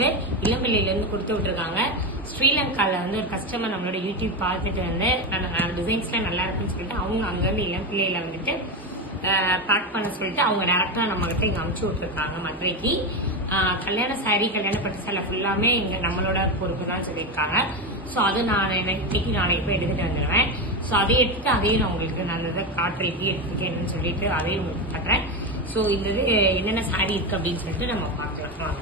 வந்து இளம்பிள்ளையிலேருந்து கொடுத்து விட்டுருக்காங்க. ஸ்ரீலங்காவில் வந்து ஒரு கஸ்டமர் நம்மளோட யூடியூப் பார்த்துட்டு வந்து டிசைன்ஸ்லாம் நல்லா இருக்குன்னு சொல்லிட்டு அவங்க அங்கேருந்து இளம்பிள்ளையில வந்துட்டு பேக் பண்ண சொல்லிட்டு அவங்க டேரக்டாக நம்மகிட்ட இங்கே அமுச்சு விட்டுருக்காங்க மதுரைக்கு. கல்யாண சாரி கல்யாண பட்டு சேலை ஃபுல்லாமே இங்கே நம்மளோட பொறுப்பு தான் சொல்லியிருக்காங்க. ஸோ அது நான் இன்னைக்கு நாளைக்கு போய் எடுத்துகிட்டு வந்துடுவேன். ஸோ அதை எடுத்துட்டு அதையும் நான் உங்களுக்கு நான் இதை காட்டுறேன், எப்படி எடுத்துருக்கேன்னு சொல்லிட்டு அதையும் உங்களுக்கு காட்டுறேன். ஸோ இந்த இது என்னென்ன சாரி இருக்கு அப்படின்னு சொல்லிட்டு நம்ம பார்க்கலாம் வாங்க.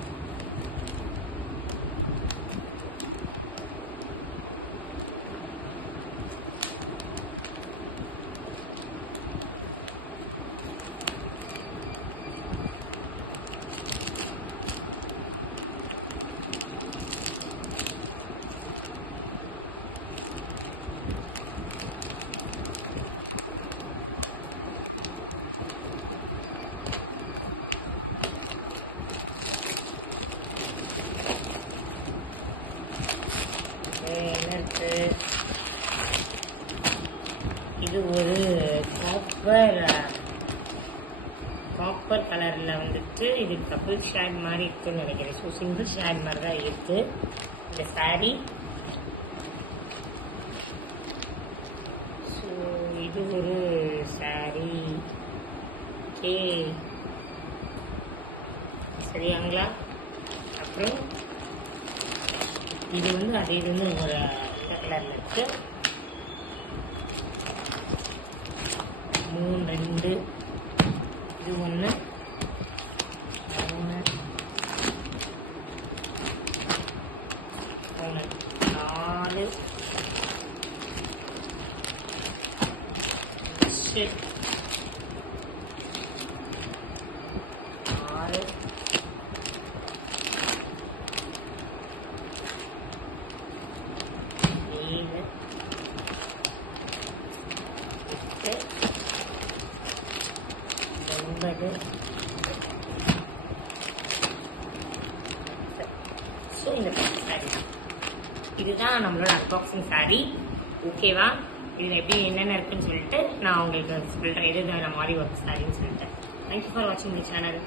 இது ஒரு காப்பர் கலர்ல வந்துட்டு இது டபுள் ஷேட் மாதிரி இருக்குன்னு நினைக்கிறேன். ஸோ சிங்கிள் ஷேட் மாதிரி தான் இருக்கு இந்த சாரி. ஸோ இது ஒரு சாரி. ஓகே சரியாங்களா? அப்புறம் இது வந்து அதே இது வந்து ஒரு கலர்ல இருக்கு. 3 2 இது 1 3 4 6 6 7 ஸோ இந்த சாரி இதுதான் நம்மளோட அன்பாக்சிங் சாரி. ஓகேவா? இதில் எப்படி என்னென்ன இருக்குன்னு சொல்லிட்டு நான் உங்களுக்கு சொல்கிறேன். எது இந்த மாதிரி ஒர்க் சாரின்னு சொல்லிட்டு. தேங்க்யூ ஃபார் வாட்சிங் தி சேனல்.